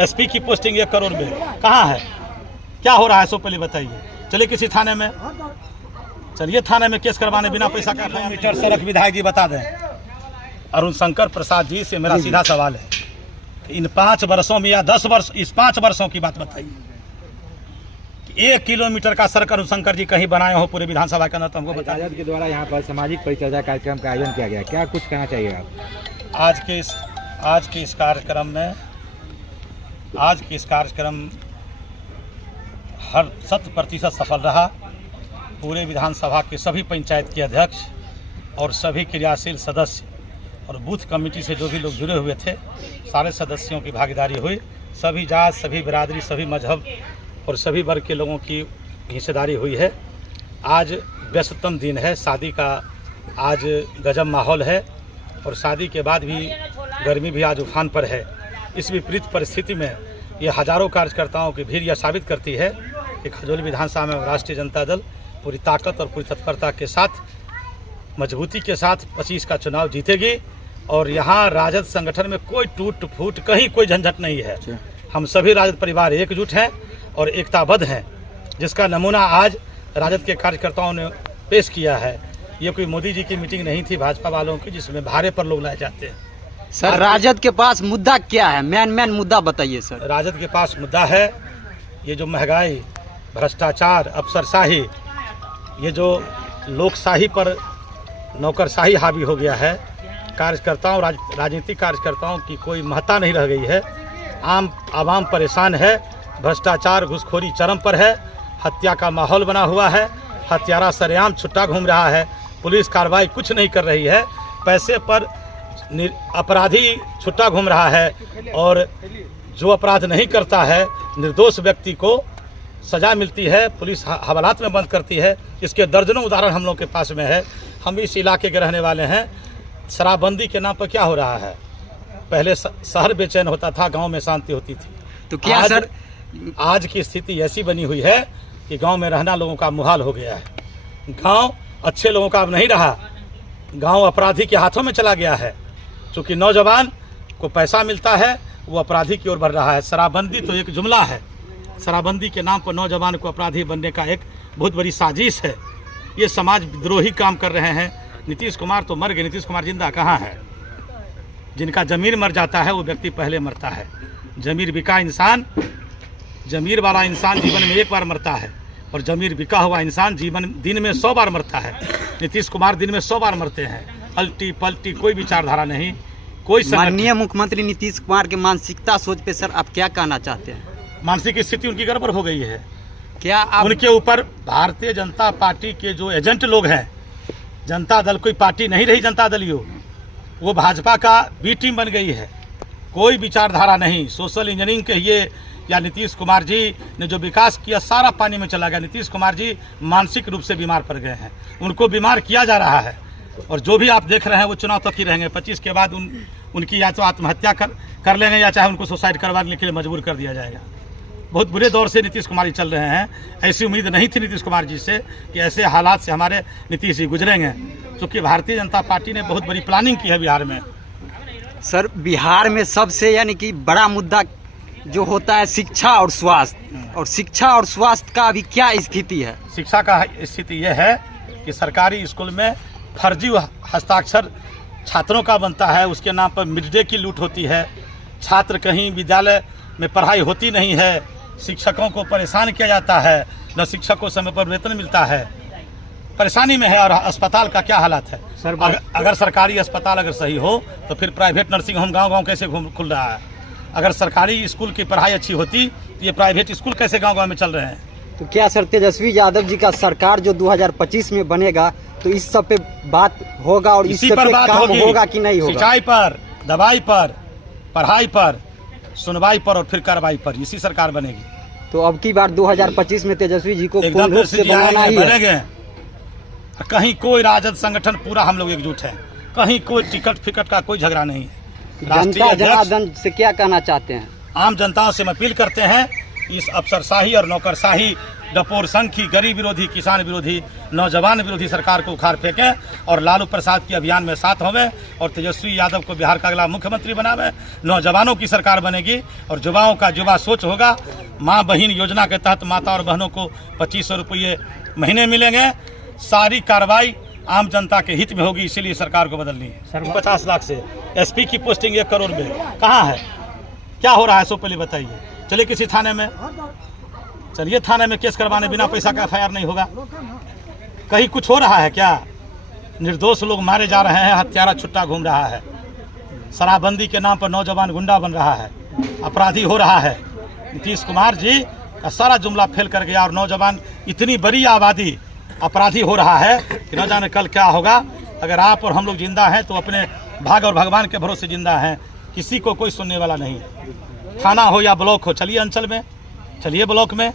SP की posting 1 crore में कहाँ है? क्या हो रहा है? सो पहले बताइए। चलिए किसी थाने में, चलिए थाने में केस करवाने बिना पैसा का। मीटर सड़क विधायक जी बता दें। अरुण शंकर प्रसाद जी से मेरा सीधा सवाल है, इन 5 वर्षों में या 10 वर्ष, इस 5 वर्षों की बात बताइए कि 1 किलोमीटर का सड़क अरुण शंकर जी कहीं बनाए हो पूरे विधानसभा के अंदर, तो हमको बताइए। राजद के द्वारा यहाँ पर सामाजिक परिचर्या कार्यक्रम का आयोजन किया गया, क्या कुछ कहना चाहिए आप? आज के इस कार्यक्रम हर 100% सफल रहा। पूरे विधानसभा के सभी पंचायत के अध्यक्ष और सभी क्रियाशील सदस्य और बूथ कमेटी से जो भी लोग जुड़े हुए थे, सारे सदस्यों की भागीदारी हुई। सभी जात, सभी बिरादरी, सभी मजहब और सभी वर्ग के लोगों की हिस्सेदारी हुई है। आज व्यस्ततम दिन है, शादी का आज गजब माहौल है और शादी के बाद भी गर्मी भी आज उफान पर है। इस विपरीत परिस्थिति में ये हजारों कार्यकर्ताओं की भीड़ यह साबित करती है कि खजौली विधानसभा में राष्ट्रीय जनता दल पूरी ताकत और पूरी तत्परता के साथ, मजबूती के साथ 25 का चुनाव जीतेगी। और यहाँ राजद संगठन में कोई टूट फूट, कहीं कोई झंझट नहीं है। हम सभी राजद परिवार एकजुट हैं और एकताबद्ध हैं, जिसका नमूना आज राजद के कार्यकर्ताओं ने पेश किया है। ये कोई मोदी जी की मीटिंग नहीं थी भाजपा वालों की, जिसमें भारे पर लोग लाए जाते हैं। सर, राजद के पास मुद्दा क्या है? मेन मुद्दा बताइए सर। राजद के पास मुद्दा है ये जो महंगाई, भ्रष्टाचार, अफसरशाही, ये जो लोकशाही पर नौकरशाही हावी हो गया है। कार्यकर्ताओं, राजनीतिक कार्यकर्ताओं की कोई महत्ता नहीं रह गई है। आवाम परेशान है। भ्रष्टाचार, घूसखोरी चरम पर है। हत्या का माहौल बना हुआ है। हत्यारा सरेआम छुट्टा घूम रहा है। पुलिस कार्रवाई कुछ नहीं कर रही है। पैसे पर अपराधी छुट्टा घूम रहा है और जो अपराध नहीं करता है, निर्दोष व्यक्ति को सजा मिलती है, पुलिस हवालात में बंद करती है। इसके दर्जनों उदाहरण हम लोग के पास में है। हम इस इलाके के रहने वाले हैं। शराबबंदी के नाम पर क्या हो रहा है? पहले शहर बेचैन होता था, गांव में शांति होती थी। तो क्या सर आज की स्थिति ऐसी बनी हुई है कि गांव में रहना लोगों का मुहाल हो गया है। गांव अच्छे लोगों का अब नहीं रहा, गांव अपराधी के हाथों में चला गया है। क्योंकि नौजवान को पैसा मिलता है, वो अपराधी की ओर बढ़ रहा है। शराबबंदी तो एक जुमला है। शराबबंदी के नाम पर नौजवान को अपराधी बनने का एक बहुत बड़ी साजिश है। ये समाज विद्रोही काम कर रहे हैं। नीतीश कुमार तो मर गए, नीतीश कुमार जिंदा कहाँ है? जिनका जमीर मर जाता है वो व्यक्ति पहले मरता है। जमीर बिका इंसान, जमीर वाला इंसान जीवन में 1 बार मरता है और जमीर बिका हुआ इंसान दिन में 100 बार मरता है। नीतीश कुमार दिन में 100 बार मरते हैं। अल्टी पल्टी कोई विचारधारा नहीं, कोई। माननीय मुख्यमंत्री नीतीश कुमार के मानसिकता सोच पे सर आप क्या कहना चाहते हैं? मानसिक स्थिति उनकी गड़बड़ हो गई है। क्या आप उनके ऊपर भारतीय जनता पार्टी के जो एजेंट लोग हैं, जनता दल कोई पार्टी नहीं रही, जनता दल वो भाजपा का बी टीम बन गई है। कोई विचारधारा नहीं। सोशल इंजीनियरिंग कहिए या नीतीश कुमार जी ने जो विकास किया सारा पानी में चला गया। नीतीश कुमार जी मानसिक रूप से बीमार पड़ गए हैं, उनको बीमार किया जा रहा है। और जो भी आप देख रहे हैं वो चुनाव तक ही रहेंगे। 25 के बाद उनकी या तो आत्महत्या कर लेंगे या चाहे उनको सुसाइड करवाने के लिए मजबूर कर दिया जाएगा। बहुत बुरे दौर से नीतीश कुमार जी चल रहे हैं। ऐसी उम्मीद नहीं थी नीतीश कुमार जी से कि ऐसे हालात से हमारे नीतीश जी गुजरेंगे, क्योंकि भारतीय जनता पार्टी ने बहुत बड़ी प्लानिंग की है बिहार में। सर, बिहार में सबसे यानी कि बड़ा मुद्दा जो होता है शिक्षा और स्वास्थ्य, और शिक्षा और स्वास्थ्य का अभी क्या स्थिति है? शिक्षा का स्थिति यह है कि सरकारी स्कूल में फर्जी हस्ताक्षर छात्रों का बनता है। उसके नाम पर मिड डे की लूट होती है। छात्र कहीं विद्यालय में पढ़ाई होती नहीं है। शिक्षकों को परेशान किया जाता है, न शिक्षक को समय पर वेतन मिलता है। परेशानी में है। और अस्पताल का क्या हालत है सर? अगर सरकारी अस्पताल अगर सही हो तो फिर प्राइवेट नर्सिंग होम गांव-गांव कैसे खुल रहा है? अगर सरकारी स्कूल की पढ़ाई अच्छी होती तो ये प्राइवेट स्कूल कैसे गांव-गांव में चल रहे हैं? तो क्या सर तेजस्वी यादव जी का सरकार जो 2025 में बनेगा तो इस सब पे बात होगा और इस सब पे काम होगा कि नहीं होगा? सिंचाई पर, दवाई पर, पढ़ाई पर, सुनवाई पर और फिर कार्रवाई पर इसी सरकार बनेगी। तो अब की बार 2025 में तेजस्वी जी को पूर्ण रूप से बनाना ही बनेंगे। कहीं कोई राजद संगठन पूरा हम लोग एकजुट है। कहीं कोई टिकट फिकट का कोई झगड़ा नहीं है। जनता जनार्दन से क्या कहना चाहते हैं? आम जनताओं से हम अपील करते हैं इस अफसरशाही और नौकरशाही डपोर संघ की गरीब विरोधी, किसान विरोधी, नौजवान विरोधी सरकार को उखाड़ फेंकें और लालू प्रसाद के अभियान में साथ होवें और तेजस्वी यादव को बिहार का अगला मुख्यमंत्री बनावें। नौजवानों की सरकार बनेगी और युवाओं का युवा सोच होगा। माँ बहन योजना के तहत माता और बहनों को 2500 रुपये महीने मिलेंगे। सारी कार्रवाई आम जनता के हित में होगी, इसीलिए सरकार को बदलनी है। 50 लाख से एसपी की पोस्टिंग 1 करोड़ में कहाँ है? क्या हो रहा है सो पहले बताइए। चलिए किसी थाने में, चलिए थाने में केस करवाने, बिना पैसा का FIR नहीं होगा। कहीं कुछ हो रहा है क्या? निर्दोष लोग मारे जा रहे हैं, हत्यारा छुट्टा घूम रहा है, शराबबंदी के नाम पर नौजवान गुंडा बन रहा है, अपराधी हो रहा है। नीतीश कुमार जी का सारा जुमला फेल कर गया और नौजवान, इतनी बड़ी आबादी अपराधी हो रहा है कि न जाने कल क्या होगा। अगर आप और हम लोग जिंदा हैं तो अपने भाग और भगवान के भरोसे जिंदा हैं, किसी को कोई सुनने वाला नहीं है। थाना हो या ब्लॉक हो, चलिए अंचल में, चलिए ब्लॉक में,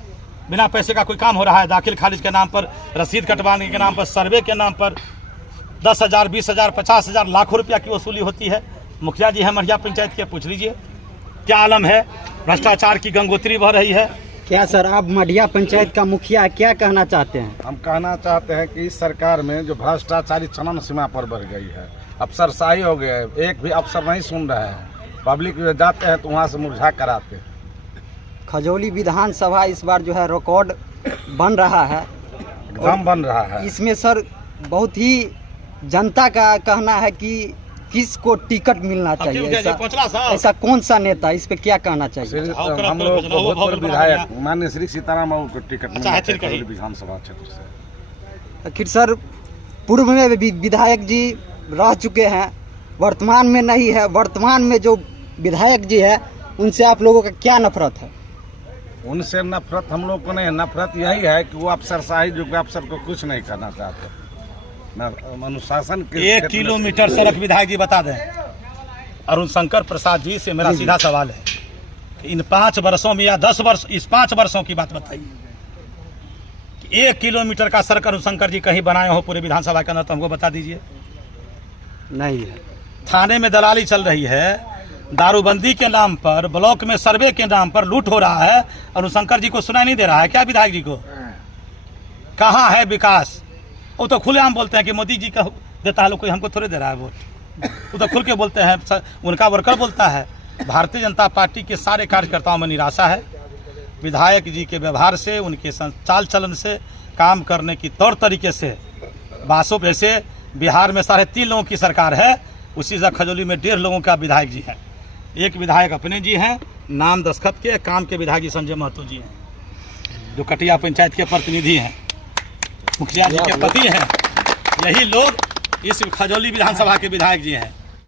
बिना पैसे का कोई काम हो रहा है। दाखिल खारिज के नाम पर, रसीद कटवाने के नाम पर, सर्वे के नाम पर 10,000, 20,000, 50,000, लाखों रुपया की वसूली होती है। मुखिया जी है मढ़िया पंचायत के, पूछ लीजिए क्या आलम है। भ्रष्टाचार की गंगोत्री बह रही है। क्या सर आप मढ़िया पंचायत का मुखिया क्या कहना चाहते हैं? हम कहना चाहते हैं कि इस सरकार में जो भ्रष्टाचारी चरम सीमा पर बढ़ गई है, अफसरशाही हो गया है, एक भी अफसर नहीं सुन रहे हैं। पब्लिक जाते हैं तो वहाँ से मुरझा कर आते हैं। खजौली विधानसभा इस बार जो है रिकॉर्ड बन रहा है, एकदम बन रहा है। इसमें सर बहुत ही जनता का कहना है कि किसको टिकट मिलना चाहिए, ऐसा कौन सा नेता, इस पे क्या कहना चाहिए? हम लोग भूतपूर्व विधायक माननीय श्री सीताराम बाबू को टिकट मिला है विधानसभा क्षेत्र से। आखिर सर पूर्व में भी विधायक जी रह चुके हैं, वर्तमान में नहीं है। वर्तमान में जो विधायक जी है उनसे आप लोगों का क्या नफरत है? उनसे नफरत हम लोग को नहीं है। नफरत यही है कि वो अफसरशाही जो अफसर को कुछ नहीं करना चाहते। अनुशासन के 1 किलोमीटर सड़क विधायक जी बता दें। अरुण शंकर प्रसाद जी से मेरा सीधा सवाल है कि इन 5 वर्षों में या 10 वर्ष, इस 5 वर्षों की बात बताइए कि 1 किलोमीटर का सड़क अरुण शंकर जी कहीं बनाए हो पूरे विधानसभा के अंदर, तो हमको बता दीजिए। नहीं है। थाने में दलाली चल रही है, दारूबंदी के नाम पर, ब्लॉक में सर्वे के नाम पर लूट हो रहा है। अरुण शंकर जी को सुनाई नहीं दे रहा है क्या विधायक जी को? कहाँ है विकास? वो तो खुलेआम बोलते हैं कि मोदी जी का देता है लोग, कोई हमको थोड़े दे रहा है वोट। वो तो खुल के बोलते हैं, उनका वर्कर बोलता है। भारतीय जनता पार्टी के सारे कार्यकर्ताओं में निराशा है विधायक जी के व्यवहार से, उनके चाल चलन से, काम करने की तौर तरीके से। बासों पे से बिहार में 3.5 लोगों की सरकार है, उसी से खजौली में 1.5 लोगों का विधायक जी है। एक विधायक अपने जी हैं, नाम दस्तखत के, काम के विधायक जी संजय महतो जी हैं, जो कटिया पंचायत के प्रतिनिधि हैं, मुखिया जी के पति हैं। यही लोग इस खजौली विधानसभा के विधायक जी हैं।